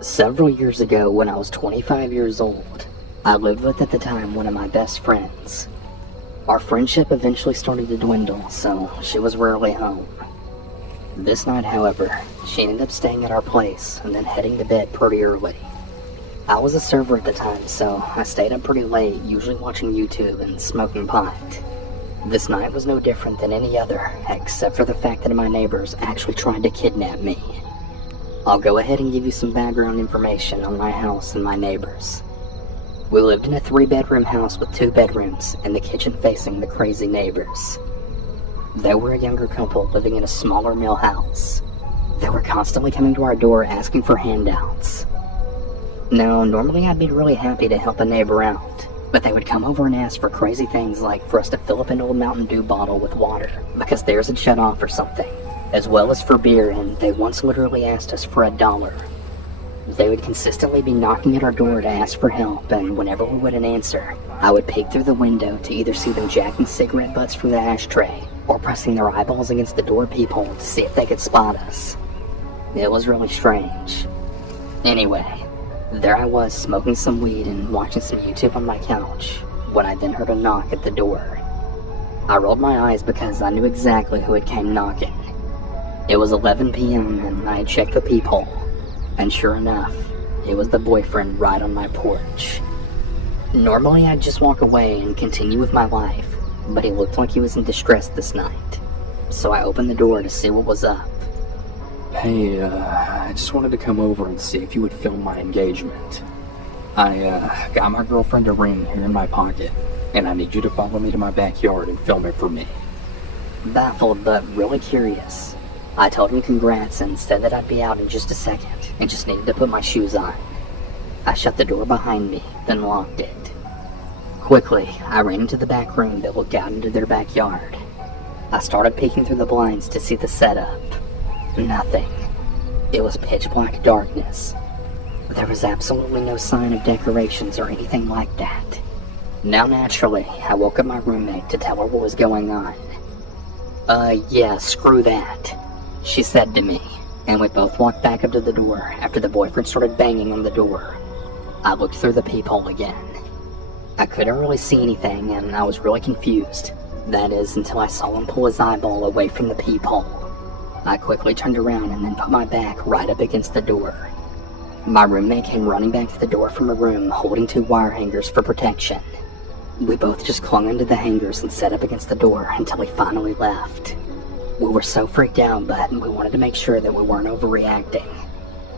Several years ago, when I was 25 years old, I lived with at the time one of my best friends. Our friendship eventually started to dwindle, so she was rarely home. This night, however, she ended up staying at our place and then heading to bed pretty early. I was a server at the time, so I stayed up pretty late, usually watching YouTube and smoking pot. This night was no different than any other, except for the fact that my neighbors actually tried to kidnap me. I'll go ahead and give you some background information on my house and my neighbors. We lived in a 3-bedroom house with 2 bedrooms and the kitchen facing the crazy neighbors. They were a younger couple living in a smaller mill house. They were constantly coming to our door asking for handouts. Now, normally I'd be really happy to help a neighbor out, but they would come over and ask for crazy things like for us to fill up an old Mountain Dew bottle with water because theirs had shut off or something, as well as for beer, and they once literally asked us for $1. They would consistently be knocking at our door to ask for help, and whenever we wouldn't answer, I would peek through the window to either see them jacking cigarette butts from the ashtray or pressing their eyeballs against the door peephole to see if they could spot us. It was really strange. Anyway, there I was smoking some weed and watching some YouTube on my couch when I then heard a knock at the door. I rolled my eyes because I knew exactly who had came knocking. It was 11 p.m. and I had checked the peephole, and sure enough, it was the boyfriend right on my porch. Normally I'd just walk away and continue with my life, but he looked like he was in distress this night, so I opened the door to see what was up. Hey, I just wanted to come over and see if you would film my engagement. I got my girlfriend a ring here in my pocket, and I need you to follow me to my backyard and film it for me. Baffled but really curious, I told him congrats and said that I'd be out in just a second and just needed to put my shoes on. I shut the door behind me, then locked it. Quickly, I ran into the back room that looked out into their backyard. I started peeking through the blinds to see the setup. Nothing. It was pitch black darkness. There was absolutely no sign of decorations or anything like that. Now naturally, I woke up my roommate to tell her what was going on. Yeah, screw that, she said to me, and we both walked back up to the door after the boyfriend started banging on the door. I looked through the peephole again. I couldn't really see anything, and I was really confused. That is, until I saw him pull his eyeball away from the peephole. I quickly turned around and then put my back right up against the door. My roommate came running back to the door from her room, holding 2 wire hangers for protection. We both just clung onto the hangers and sat up against the door until he finally left. We were so freaked out, but we wanted to make sure that we weren't overreacting.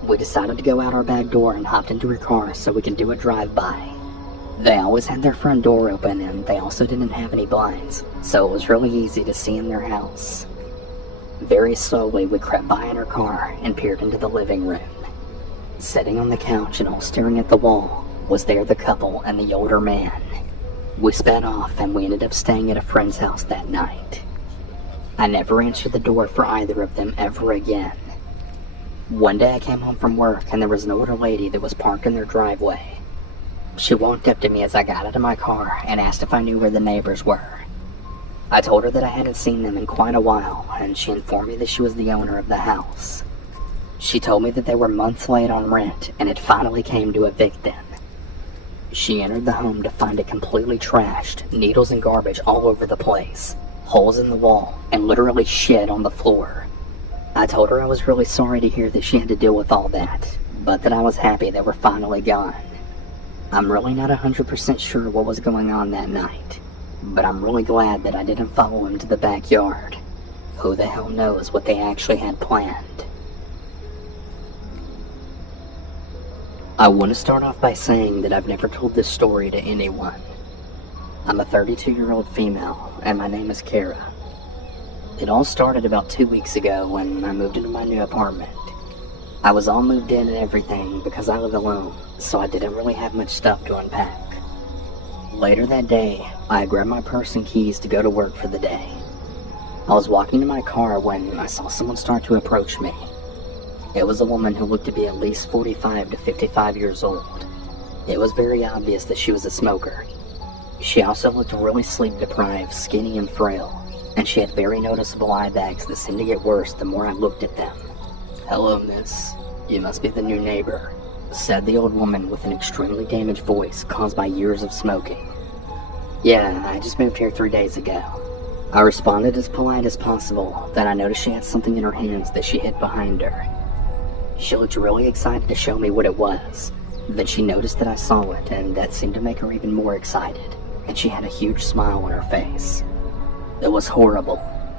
We decided to go out our back door and hopped into her car so we could do a drive-by. They always had their front door open, and they also didn't have any blinds, so it was really easy to see in their house. Very slowly, we crept by in her car and peered into the living room. Sitting on the couch and all staring at the wall was there the couple and the older man. We sped off and we ended up staying at a friend's house that night. I never answered the door for either of them ever again. One day I came home from work and there was an older lady that was parked in their driveway. She walked up to me as I got out of my car and asked if I knew where the neighbors were. I told her that I hadn't seen them in quite a while, and she informed me that she was the owner of the house. She told me that they were months late on rent and it finally came to evict them. She entered the home to find it completely trashed, needles and garbage all over the place, holes in the wall, and literally shit on the floor. I told her I was really sorry to hear that she had to deal with all that, but that I was happy they were finally gone. I'm really not 100% sure what was going on that night, but I'm really glad that I didn't follow him to the backyard. Who the hell knows what they actually had planned. I want to start off by saying that I've never told this story to anyone. I'm a 32-year-old female, and my name is Kara. It all started about 2 weeks ago when I moved into my new apartment. I was all moved in and everything because I live alone, so I didn't really have much stuff to unpack. Later that day, I grabbed my purse and keys to go to work for the day. I was walking to my car when I saw someone start to approach me. It was a woman who looked to be at least 45 to 55 years old. It was very obvious that she was a smoker. She also looked really sleep-deprived, skinny and frail, and she had very noticeable eye bags that seemed to get worse the more I looked at them. "Hello, miss. You must be the new neighbor," said the old woman with an extremely damaged voice caused by years of smoking. Yeah, I just moved here 3 days ago. I responded as polite as possible, then I noticed she had something in her hands that she hid behind her. She looked really excited to show me what it was. Then she noticed that I saw it, and that seemed to make her even more excited, and she had a huge smile on her face. It was horrible.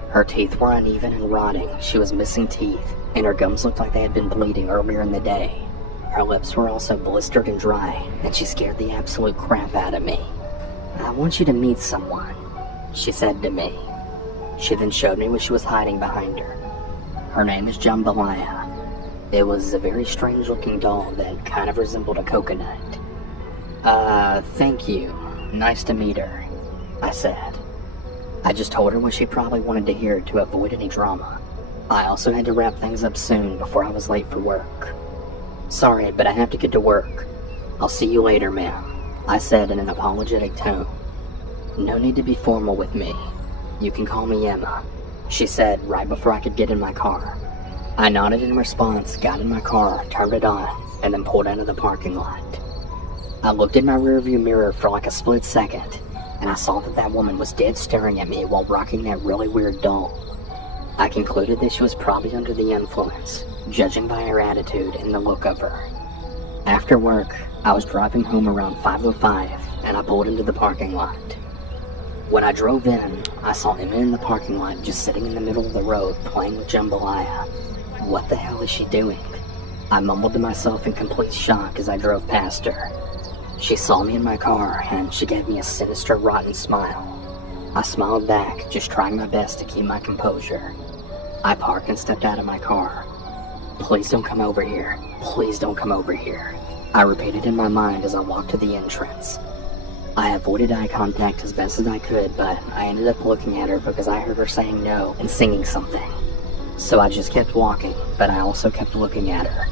Her teeth were uneven and rotting, she was missing teeth, and her gums looked like they had been bleeding earlier in the day. Her lips were also blistered and dry, and she scared the absolute crap out of me. I want you to meet someone, she said to me. She then showed me what she was hiding behind her. Her name is Jambalaya. It was a very strange looking doll that kind of resembled a coconut. Thank you. Nice to meet her, I said. I just told her what she probably wanted to hear to avoid any drama. I also had to wrap things up soon before I was late for work. Sorry, but I have to get to work. I'll see you later, ma'am, I said in an apologetic tone. No need to be formal with me. You can call me Emma, she said right before I could get in my car. I nodded in response, got in my car, turned it on, and then pulled out of the parking lot. I looked in my rearview mirror for like a split second, and I saw that that woman was dead staring at me while rocking that really weird doll. I concluded that she was probably under the influence, judging by her attitude and the look of her. After work, I was driving home around 5:05, and I pulled into the parking lot. When I drove in, I saw Emma in the parking lot just sitting in the middle of the road playing with Jambalaya. What the hell is she doing? I mumbled to myself in complete shock as I drove past her. She saw me in my car, and she gave me a sinister, rotten smile. I smiled back, just trying my best to keep my composure. I parked and stepped out of my car. Please don't come over here. Please don't come over here, I repeated in my mind as I walked to the entrance. I avoided eye contact as best as I could, but I ended up looking at her because I heard her saying no and singing something. So I just kept walking, but I also kept looking at her.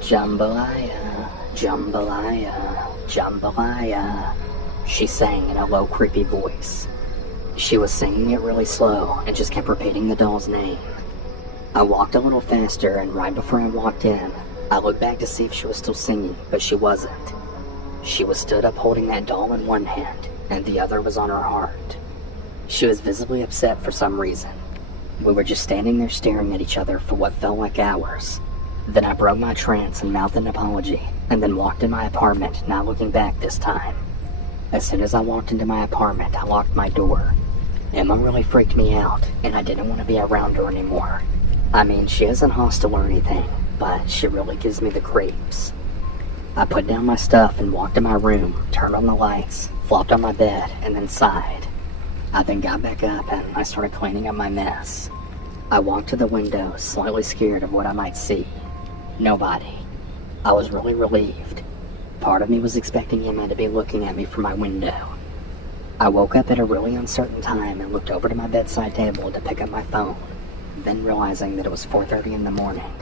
Jambalaya, Jambalaya, Jambalaya, she sang in a low, creepy voice. She was singing it really slow and just kept repeating the doll's name. I walked a little faster, and right before I walked in, I looked back to see if she was still singing, but she wasn't. She was stood up holding that doll in one hand, and the other was on her heart. She was visibly upset for some reason. We were just standing there staring at each other for what felt like hours. Then I broke my trance and mouthed an apology, and then walked in my apartment, not looking back this time. As soon as I walked into my apartment, I locked my door. Emma really freaked me out, and I didn't want to be around her anymore. I mean, she isn't hostile or anything, but she really gives me the creeps. I put down my stuff and walked to my room, turned on the lights, flopped on my bed, and then sighed. I then got back up and I started cleaning up my mess. I walked to the window, slightly scared of what I might see. Nobody. I was really relieved. Part of me was expecting Emma to be looking at me from my window. I woke up at a really uncertain time and looked over to my bedside table to pick up my phone, then realizing that it was 4:30 in the morning.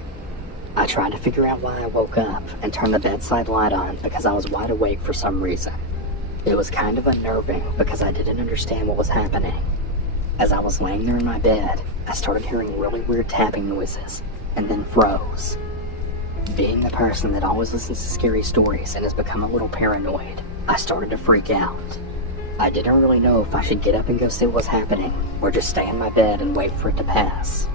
I tried to figure out why I woke up and turned the bedside light on because I was wide awake for some reason. It was kind of unnerving because I didn't understand what was happening. As I was laying there in my bed, I started hearing really weird tapping noises, and then froze. Being the person that always listens to scary stories and has become a little paranoid, I started to freak out. I didn't really know if I should get up and go see what was happening, or just stay in my bed and wait for it to pass.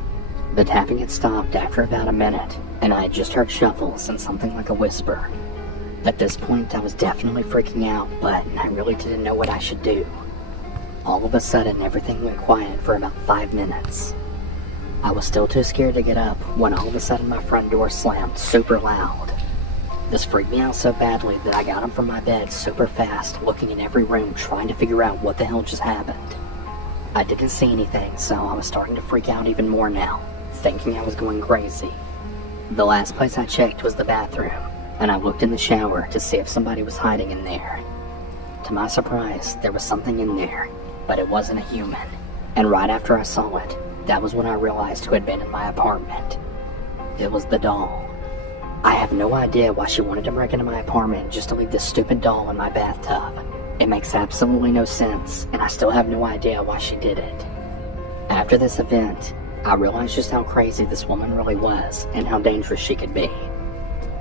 The tapping had stopped after about a minute, and I had just heard shuffles and something like a whisper. At this point, I was definitely freaking out, but I really didn't know what I should do. All of a sudden, everything went quiet for about 5 minutes. I was still too scared to get up when all of a sudden my front door slammed super loud. This freaked me out so badly that I got up from my bed super fast, looking in every room trying to figure out what the hell just happened. I didn't see anything, so I was starting to freak out even more now, thinking I was going crazy. The last place I checked was the bathroom, and I looked in the shower to see if somebody was hiding in there. To my surprise, there was something in there, but it wasn't a human, and right after I saw it, that was when I realized who had been in my apartment. It was the doll. I have no idea why she wanted to break into my apartment just to leave this stupid doll in my bathtub. It makes absolutely no sense, and I still have no idea why she did it. After this event, I realized just how crazy this woman really was and how dangerous she could be.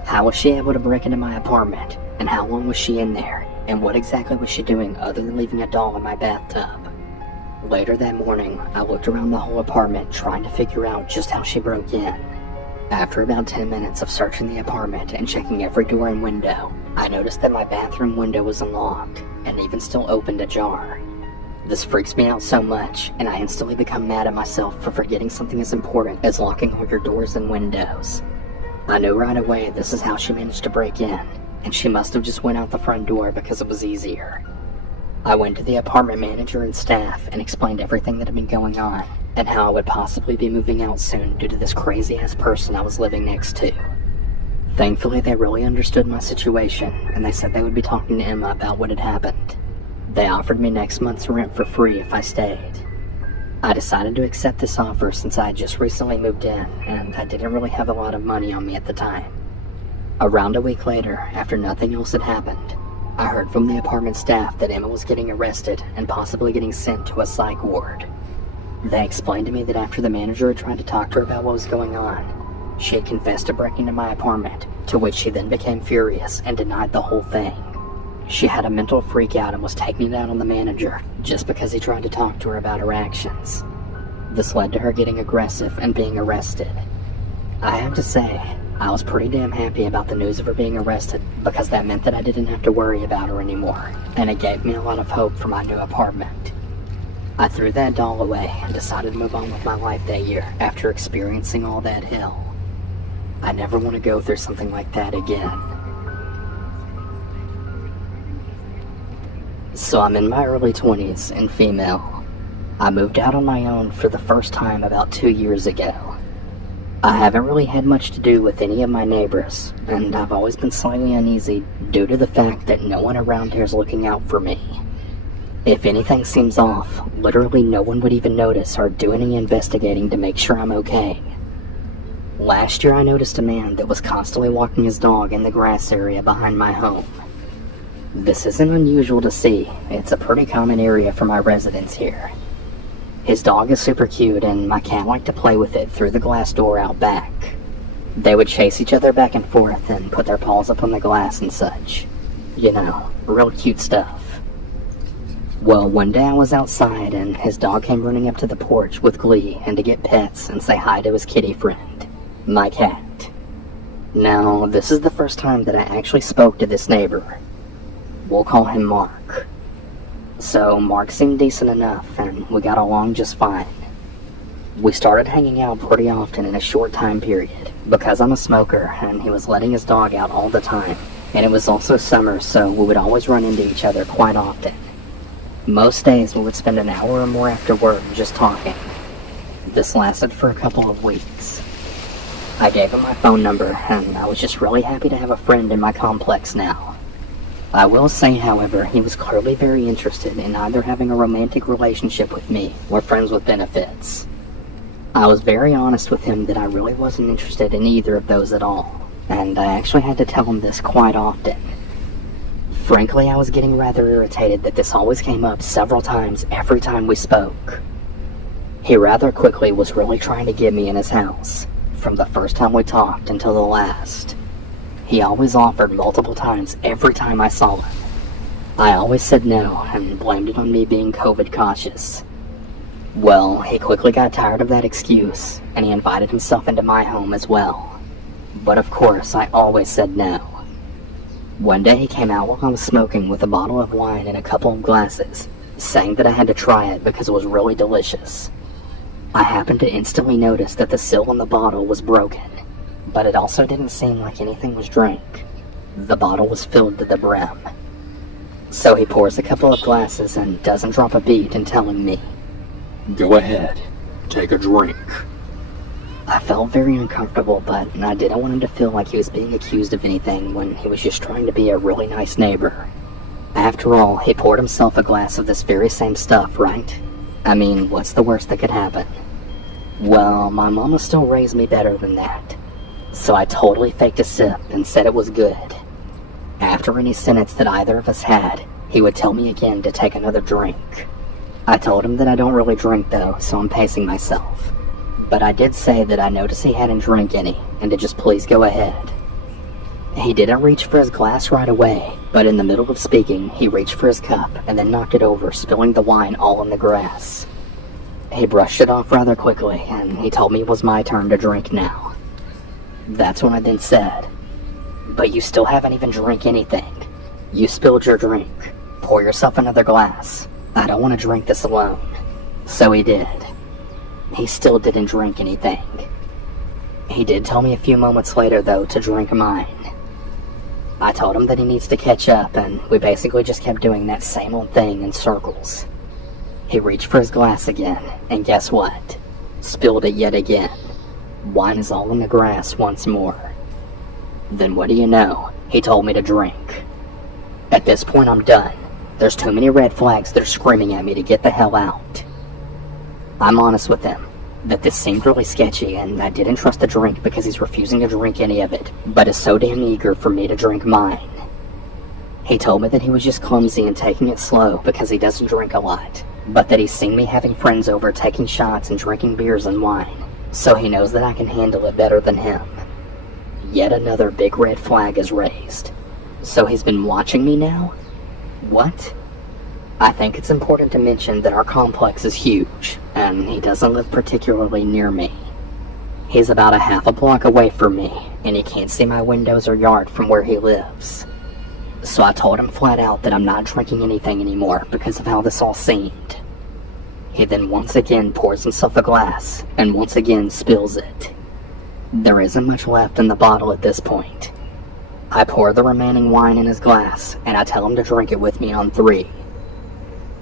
How was she able to break into my apartment? And how long was she in there? And what exactly was she doing other than leaving a doll in my bathtub? Later that morning, I looked around the whole apartment trying to figure out just how she broke in. After about 10 minutes of searching the apartment and checking every door and window, I noticed that my bathroom window was unlocked and even still opened ajar. This freaks me out so much, and I instantly become mad at myself for forgetting something as important as locking all your doors and windows. I knew right away this is how she managed to break in, and she must have just went out the front door because it was easier. I went to the apartment manager and staff and explained everything that had been going on, and how I would possibly be moving out soon due to this crazy-ass person I was living next to. Thankfully, they really understood my situation, and they said they would be talking to Emma about what had happened. They offered me next month's rent for free if I stayed. I decided to accept this offer since I had just recently moved in, and I didn't really have a lot of money on me at the time. Around a week later, after nothing else had happened, I heard from the apartment staff that Emma was getting arrested and possibly getting sent to a psych ward. They explained to me that after the manager had tried to talk to her about what was going on, she had confessed to breaking into my apartment, to which she then became furious and denied the whole thing. She had a mental freak out and was taking it out on the manager just because he tried to talk to her about her actions. This led to her getting aggressive and being arrested. I have to say, I was pretty damn happy about the news of her being arrested because that meant that I didn't have to worry about her anymore, and it gave me a lot of hope for my new apartment. I threw that doll away and decided to move on with my life that year after experiencing all that hell. I never want to go through something like that again. So I'm in my early 20s and female. I moved out on my own for the first time about 2 years ago. I haven't really had much to do with any of my neighbors, and I've always been slightly uneasy due to the fact that no one around here is looking out for me. If anything seems off, literally no one would even notice or do any investigating to make sure I'm okay. Last year I noticed a man that was constantly walking his dog in the grass area behind my home. This isn't unusual to see, it's a pretty common area for my residents here. His dog is super cute and my cat liked to play with it through the glass door out back. They would chase each other back and forth and put their paws up on the glass and such. You know, real cute stuff. Well, one day I was outside and his dog came running up to the porch with glee and to get pets and say hi to his kitty friend, my cat. Now, this is the first time that I actually spoke to this neighbor. We'll call him Mark. So Mark seemed decent enough and we got along just fine. We started hanging out pretty often in a short time period because I'm a smoker and he was letting his dog out all the time, and it was also summer, so we would always run into each other quite often. Most days we would spend an hour or more after work just talking. This lasted for a couple of weeks. I gave him my phone number and I was just really happy to have a friend in my complex now. I will say, however, he was clearly very interested in either having a romantic relationship with me or friends with benefits. I was very honest with him that I really wasn't interested in either of those at all, and I actually had to tell him this quite often. Frankly, I was getting rather irritated that this always came up several times every time we spoke. He rather quickly was really trying to get me in his house, from the first time we talked until the last. He always offered multiple times every time I saw him. I always said no and blamed it on me being COVID cautious. Well, he quickly got tired of that excuse and he invited himself into my home as well. But of course, I always said no. One day he came out while I was smoking with a bottle of wine and a couple of glasses, saying that I had to try it because it was really delicious. I happened to instantly notice that the seal on the bottle was broken, but it also didn't seem like anything was drank. The bottle was filled to the brim. So he pours a couple of glasses and doesn't drop a beat in telling me, "Go ahead, take a drink." I felt very uncomfortable, but I didn't want him to feel like he was being accused of anything when he was just trying to be a really nice neighbor. After all, he poured himself a glass of this very same stuff, right? I mean, what's the worst that could happen? Well, my mama still raised me better than that. So I totally faked a sip and said it was good. After any sentence that either of us had, he would tell me again to take another drink. I told him that I don't really drink though, so I'm pacing myself. But I did say that I noticed he hadn't drank any, and to just please go ahead. He didn't reach for his glass right away, but in the middle of speaking, he reached for his cup and then knocked it over, spilling the wine all in the grass. He brushed it off rather quickly, and he told me it was my turn to drink now. That's when I then said, "But you still haven't even drank anything. You spilled your drink. Pour yourself another glass. I don't want to drink this alone." So he did. He still didn't drink anything. He did tell me a few moments later, though, to drink mine. I told him that he needs to catch up, and we basically just kept doing that same old thing in circles. He reached for his glass again, and guess what? Spilled it yet again. Wine is all in the grass once more. Then what do you know? He told me to drink. At this point, I'm done. There's too many red flags that are screaming at me to get the hell out. I'm honest with him that this seemed really sketchy, and I didn't trust the drink because he's refusing to drink any of it, but is so damn eager for me to drink mine. He told me that he was just clumsy and taking it slow because he doesn't drink a lot, but that he's seen me having friends over taking shots and drinking beers and wine, so he knows that I can handle it better than him. Yet another big red flag is raised. So he's been watching me now? What? I think it's important to mention that our complex is huge, and he doesn't live particularly near me. He's about a half a block away from me, and he can't see my windows or yard from where he lives. So I told him flat out that I'm not drinking anything anymore because of how this all seemed. He then once again pours himself a glass, and once again spills it. There isn't much left in the bottle at this point. I pour the remaining wine in his glass, and I tell him to drink it with me on 3.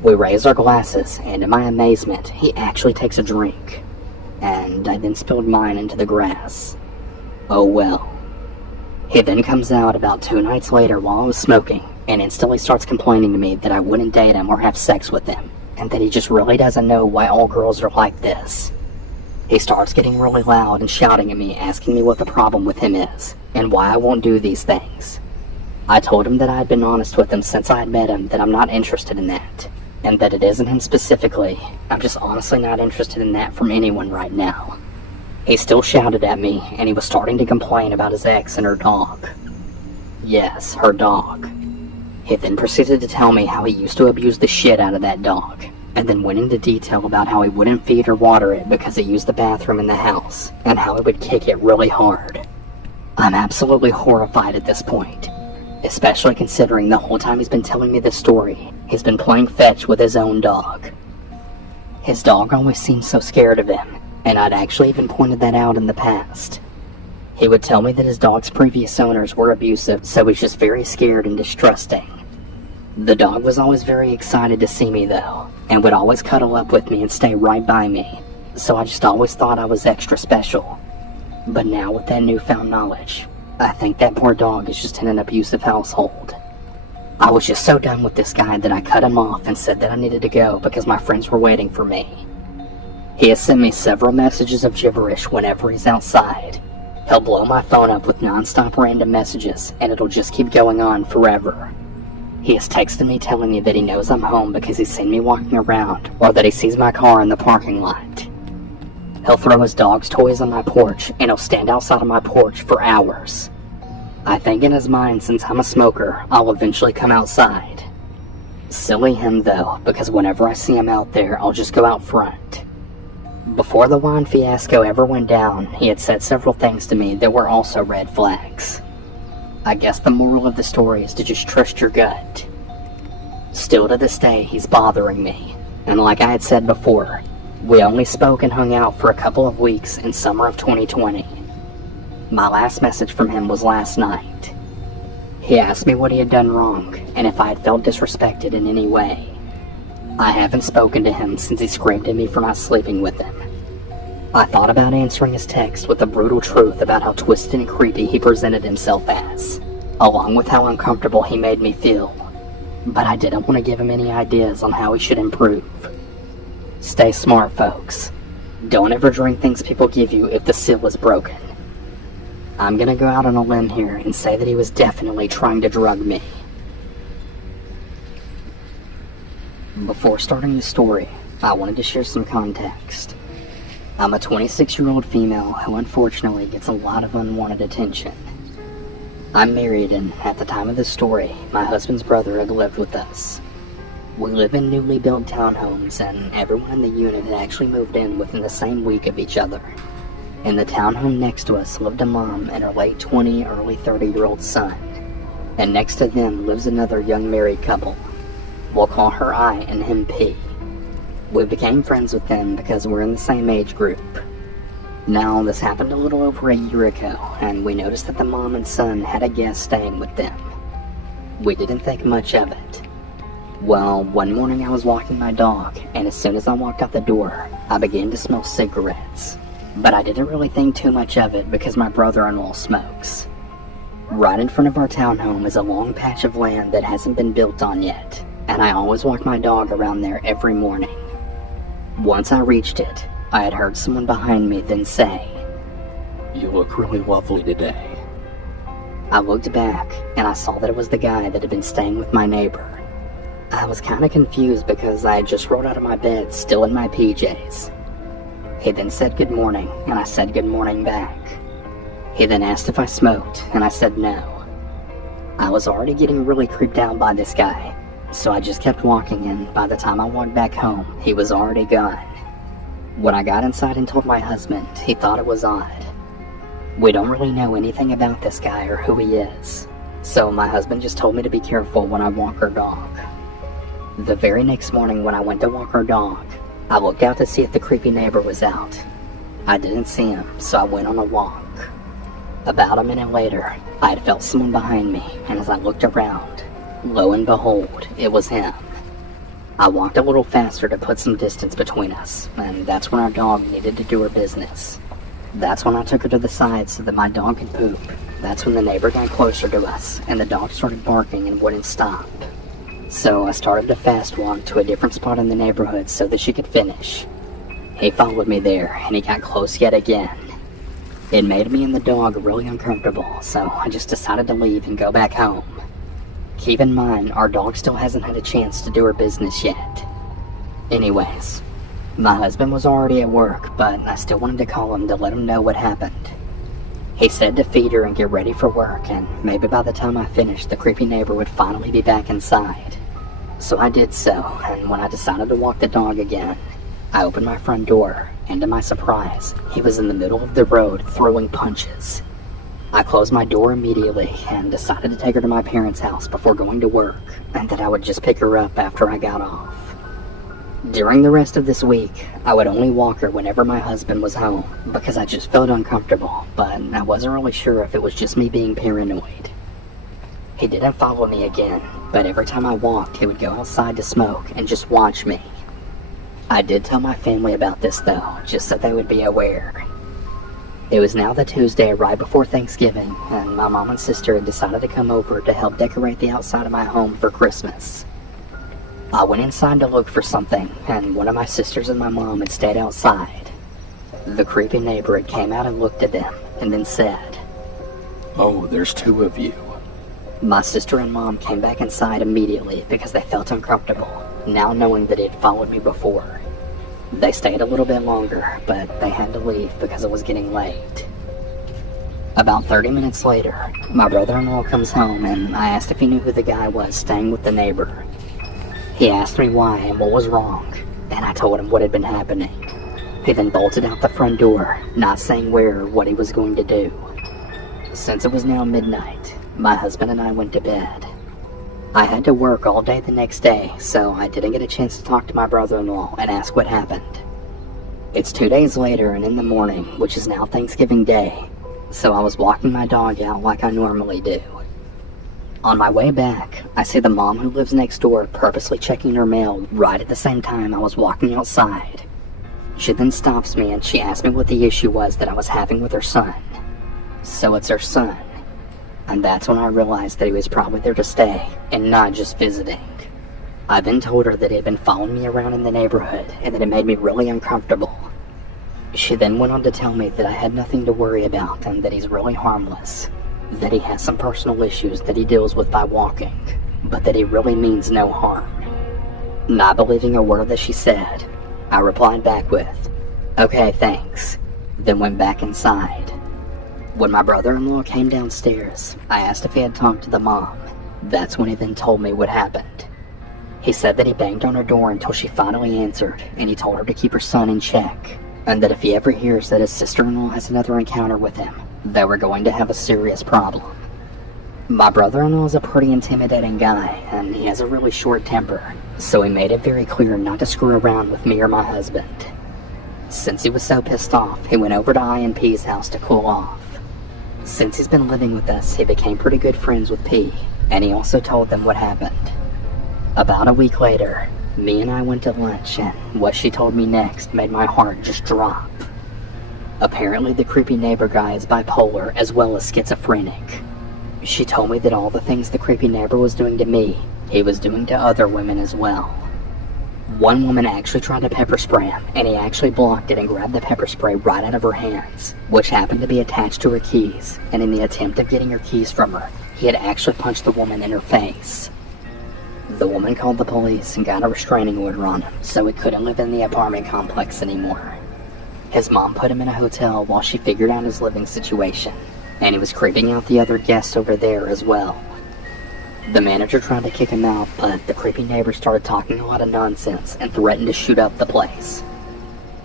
We raise our glasses, and to my amazement, he actually takes a drink. And I then spilled mine into the grass. Oh well. He then comes out about 2 nights later while I was smoking, and instantly starts complaining to me that I wouldn't date him or have sex with him, and that he just really doesn't know why all girls are like this. He starts getting really loud and shouting at me, asking me what the problem with him is, and why I won't do these things. I told him that I had been honest with him since I had met him that I'm not interested in that, and that it isn't him specifically. I'm just honestly not interested in that from anyone right now. He still shouted at me, and he was starting to complain about his ex and her dog. Yes, her dog. He then proceeded to tell me how he used to abuse the shit out of that dog, and then went into detail about how he wouldn't feed or water it because it used the bathroom in the house, and how he would kick it really hard. I'm absolutely horrified at this point, especially considering the whole time he's been telling me this story, he's been playing fetch with his own dog. His dog always seemed so scared of him, and I'd actually even pointed that out in the past. He would tell me that his dog's previous owners were abusive, so he's just very scared and distrusting. The dog was always very excited to see me though, and would always cuddle up with me and stay right by me, so I just always thought I was extra special. But now with that newfound knowledge, I think that poor dog is just in an abusive household. I was just so done with this guy that I cut him off and said that I needed to go because my friends were waiting for me. He has sent me several messages of gibberish whenever he's outside. He'll blow my phone up with non-stop random messages, and it'll just keep going on forever. He has texted me telling me that he knows I'm home because he's seen me walking around, or that he sees my car in the parking lot. He'll throw his dog's toys on my porch, and he'll stand outside of my porch for hours. I think in his mind, since I'm a smoker, I'll eventually come outside. Silly him though, because whenever I see him out there, I'll just go out front. Before the wine fiasco ever went down, he had said several things to me that were also red flags. I guess the moral of the story is to just trust your gut. Still to this day, he's bothering me, and like I had said before, we only spoke and hung out for a couple of weeks in summer of 2020. My last message from him was last night. He asked me what he had done wrong, and if I had felt disrespected in any way. I haven't spoken to him since he screamed at me for not sleeping with him. I thought about answering his text with the brutal truth about how twisted and creepy he presented himself as, along with how uncomfortable he made me feel, but I didn't want to give him any ideas on how he should improve. Stay smart, folks. Don't ever drink things people give you if the seal is broken. I'm gonna go out on a limb here and say that he was definitely trying to drug me. Before starting the story, I wanted to share some context. I'm a 26-year-old female who unfortunately gets a lot of unwanted attention. I'm married, and at the time of this story, my husband's brother had lived with us. We live in newly built townhomes, and everyone in the unit had actually moved in within the same week of each other. In the townhome next to us lived a mom and her late 20, early 30-year-old son. And next to them lives another young married couple. We'll call her I and him P. We became friends with them because we're in the same age group. Now, this happened a little over a year ago, and we noticed that the mom and son had a guest staying with them. We didn't think much of it. Well, one morning I was walking my dog, and as soon as I walked out the door, I began to smell cigarettes. But I didn't really think too much of it because my brother-in-law smokes. Right in front of our townhome is a long patch of land that hasn't been built on yet, and I always walk my dog around there every morning. Once I reached it, I had heard someone behind me then say, "You look really lovely today." I looked back, and I saw that it was the guy that had been staying with my neighbor. I was kind of confused because I had just rolled out of my bed, still in my PJs. He then said good morning, and I said good morning back. He then asked if I smoked, and I said no. I was already getting really creeped out by this guy, so I just kept walking, and by the time I walked back home, he was already gone. When I got inside and told my husband, he thought it was odd. We don't really know anything about this guy or who he is, so my husband just told me to be careful when I walk our dog. The very next morning when I went to walk our dog, I looked out to see if the creepy neighbor was out. I didn't see him, so I went on a walk. About a minute later, I had felt someone behind me, and as I looked around, lo and behold, it was him. I walked a little faster to put some distance between us, and that's when our dog needed to do her business. That's when I took her to the side so that my dog could poop. That's when the neighbor got closer to us, and the dog started barking and wouldn't stop. So I started to fast walk to a different spot in the neighborhood so that she could finish. He followed me there, and he got close yet again. It made me and the dog really uncomfortable, so I just decided to leave and go back home. Keep in mind, our dog still hasn't had a chance to do her business yet. Anyways, my husband was already at work, but I still wanted to call him to let him know what happened. He said to feed her and get ready for work, and maybe by the time I finished, the creepy neighbor would finally be back inside. So I did so, and when I decided to walk the dog again, I opened my front door, and to my surprise, he was in the middle of the road throwing punches. I closed my door immediately and decided to take her to my parents' house before going to work, and that I would just pick her up after I got off. During the rest of this week, I would only walk her whenever my husband was home, because I just felt uncomfortable, but I wasn't really sure if it was just me being paranoid. He didn't follow me again, but every time I walked, he would go outside to smoke and just watch me. I did tell my family about this though, just so they would be aware. It was now the Tuesday right before Thanksgiving, and my mom and sister had decided to come over to help decorate the outside of my home for Christmas. I went inside to look for something, and one of my sisters and my mom had stayed outside. The creepy neighbor had came out and looked at them, and then said, "Oh, there's two of you." My sister and mom came back inside immediately because they felt uncomfortable, now knowing that he had followed me before. They stayed a little bit longer, but they had to leave because it was getting late. About 30 minutes later, my brother-in-law comes home, and I asked if he knew who the guy was staying with the neighbor. He asked me why and what was wrong, and I told him what had been happening. He then bolted out the front door, not saying where or what he was going to do. Since it was now midnight, my husband and I went to bed. I had to work all day the next day, so I didn't get a chance to talk to my brother-in-law and ask what happened. It's 2 days later and in the morning, which is now Thanksgiving Day, so I was walking my dog out like I normally do. On my way back, I see the mom who lives next door purposely checking her mail right at the same time I was walking outside. She then stops me and she asks me what the issue was that I was having with her son. So it's her son. And that's when I realized that he was probably there to stay and not just visiting. I then told her that he had been following me around in the neighborhood and that it made me really uncomfortable. She then went on to tell me that I had nothing to worry about and that he's really harmless, that he has some personal issues that he deals with by walking, but that he really means no harm. Not believing a word that she said, I replied back with, "Okay, thanks," then went back inside. When my brother-in-law came downstairs, I asked if he had talked to the mom. That's when he then told me what happened. He said that he banged on her door until she finally answered, and he told her to keep her son in check, and that if he ever hears that his sister-in-law has another encounter with him, they were going to have a serious problem. My brother-in-law is a pretty intimidating guy, and he has a really short temper, so he made it very clear not to screw around with me or my husband. Since he was so pissed off, he went over to INP's house to cool off. Since he's been living with us, he became pretty good friends with P, and he also told them what happened. About a week later, me and I went to lunch, and what she told me next made my heart just drop. Apparently the creepy neighbor guy is bipolar as well as schizophrenic. She told me that all the things the creepy neighbor was doing to me, he was doing to other women as well. One woman actually tried to pepper spray him, and he actually blocked it and grabbed the pepper spray right out of her hands, which happened to be attached to her keys, and in the attempt of getting her keys from her, he had actually punched the woman in her face. The woman called the police and got a restraining order on him, so he couldn't live in the apartment complex anymore. His mom put him in a hotel while she figured out his living situation, and he was creeping out the other guests over there as well. The manager tried to kick him out, but the creepy neighbor started talking a lot of nonsense and threatened to shoot up the place.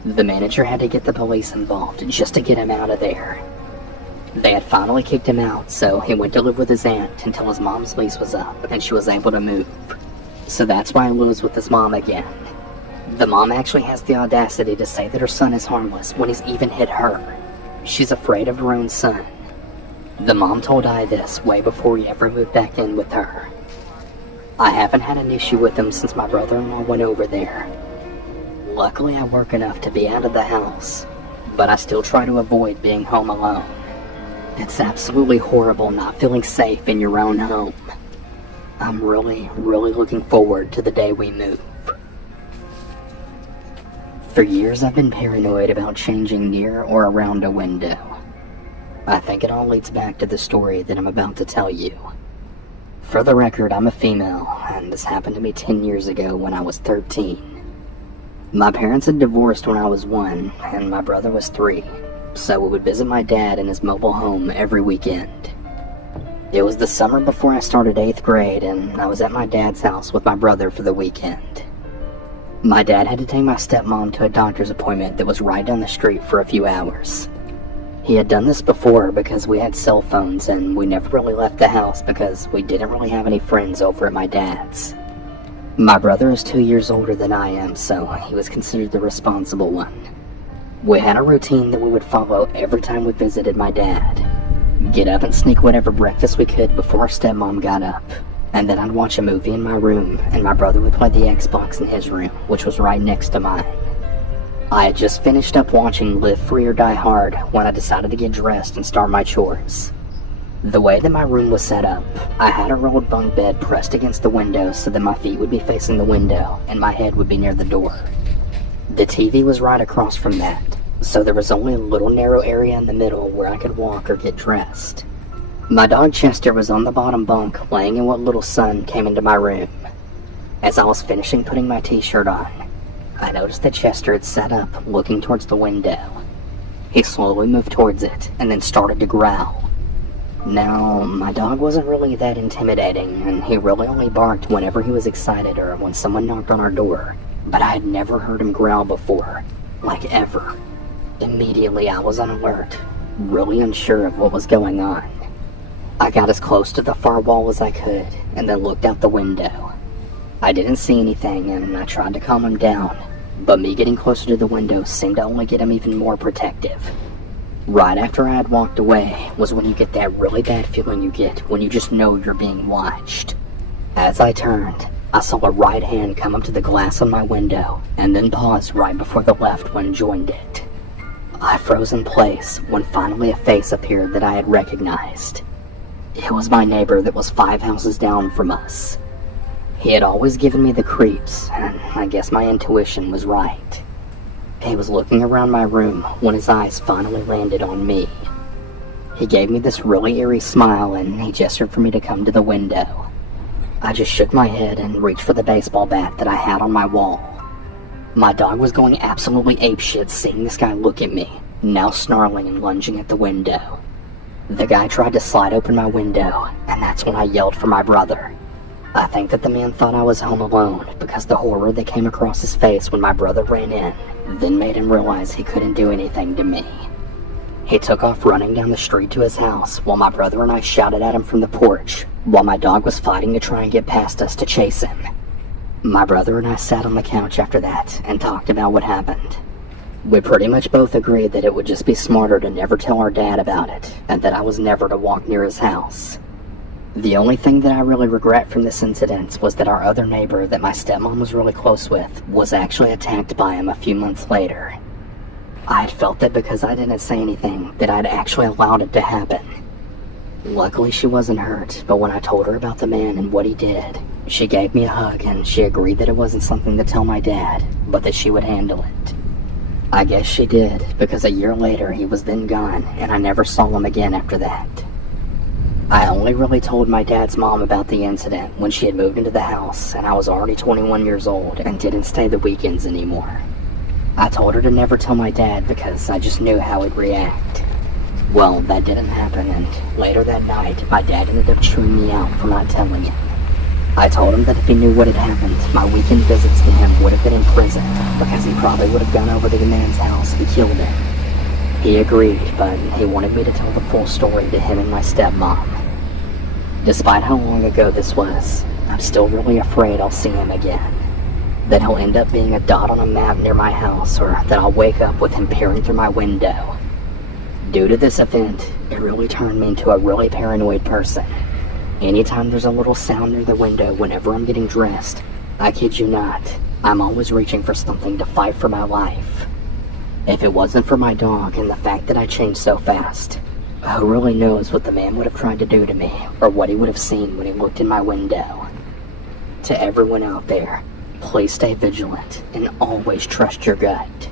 The manager had to get the police involved just to get him out of there. They had finally kicked him out, so he went to live with his aunt until his mom's lease was up and she was able to move. So that's why he lives with his mom again. The mom actually has the audacity to say that her son is harmless when he's even hit her. She's afraid of her own son. The mom told I this way before he ever moved back in with her. I haven't had an issue with him since my brother-in-law went over there. Luckily I work enough to be out of the house, but I still try to avoid being home alone. It's absolutely horrible not feeling safe in your own home. I'm really looking forward to the day we move. For years I've been paranoid about changing near or around a window. I think it all leads back to the story that I'm about to tell you. For the record, I'm a female, and this happened to me 10 years ago when I was 13. My parents had divorced when I was 1, and my brother was 3, so we would visit my dad in his mobile home every weekend. It was the summer before I started 8th grade, and I was at my dad's house with my brother for the weekend. My dad had to take my stepmom to a doctor's appointment that was right down the street for a few hours. He had done this before because we had cell phones and we never really left the house because we didn't really have any friends over at my dad's. My brother is 2 years older than I am, so he was considered the responsible one. We had a routine that we would follow every time we visited my dad. Get up and sneak whatever breakfast we could before our stepmom got up, and then I'd watch a movie in my room and my brother would play the Xbox in his room, which was right next to mine. I had just finished up watching Live Free or Die Hard when I decided to get dressed and start my chores. The way that my room was set up, I had a rolled bunk bed pressed against the window so that my feet would be facing the window and my head would be near the door. The TV was right across from that, so there was only a little narrow area in the middle where I could walk or get dressed. My dog Chester was on the bottom bunk laying in what little sun came into my room. As I was finishing putting my t-shirt on, I noticed that Chester had sat up, looking towards the window. He slowly moved towards it, and then started to growl. Now, my dog wasn't really that intimidating, and he really only barked whenever he was excited or when someone knocked on our door, but I had never heard him growl before, like ever. Immediately, I was on alert, really unsure of what was going on. I got as close to the far wall as I could, and then looked out the window. I didn't see anything, and I tried to calm him down, but me getting closer to the window seemed to only get him even more protective. Right after I had walked away was when you get that really bad feeling you get when you just know you're being watched. As I turned, I saw a right hand come up to the glass on my window, and then pause right before the left one joined it. I froze in place when finally a face appeared that I had recognized. It was my neighbor that was 5 houses down from us. He had always given me the creeps, and I guess my intuition was right. He was looking around my room when his eyes finally landed on me. He gave me this really eerie smile and he gestured for me to come to the window. I just shook my head and reached for the baseball bat that I had on my wall. My dog was going absolutely apeshit seeing this guy look at me, now snarling and lunging at the window. The guy tried to slide open my window, and that's when I yelled for my brother. I think that the man thought I was home alone because the horror that came across his face when my brother ran in then made him realize he couldn't do anything to me. He took off running down the street to his house while my brother and I shouted at him from the porch while my dog was fighting to try and get past us to chase him. My brother and I sat on the couch after that and talked about what happened. We pretty much both agreed that it would just be smarter to never tell our dad about it and that I was never to walk near his house. The only thing that I really regret from this incident was that our other neighbor that my stepmom was really close with was actually attacked by him a few months later. I had felt that because I didn't say anything that I'd actually allowed it to happen. Luckily she wasn't hurt, but when I told her about the man and what he did, she gave me a hug and she agreed that it wasn't something to tell my dad, but that she would handle it. I guess she did, because a year later he was then gone and I never saw him again after that. I only really told my dad's mom about the incident when she had moved into the house and I was already 21 years old and didn't stay the weekends anymore. I told her to never tell my dad because I just knew how he'd react. Well, that didn't happen, and later that night, my dad ended up chewing me out for not telling him. I told him that if he knew what had happened, my weekend visits to him would have been in prison because he probably would have gone over to the man's house and killed him. He agreed, but he wanted me to tell the full story to him and my stepmom. Despite how long ago this was, I'm still really afraid I'll see him again. That he'll end up being a dot on a map near my house, or that I'll wake up with him peering through my window. Due to this event, it really turned me into a really paranoid person. Anytime there's a little sound near the window whenever I'm getting dressed, I kid you not, I'm always reaching for something to fight for my life. If it wasn't for my dog and the fact that I changed so fast, who really knows what the man would have tried to do to me, or what he would have seen when he looked in my window. To everyone out there, please stay vigilant and always trust your gut.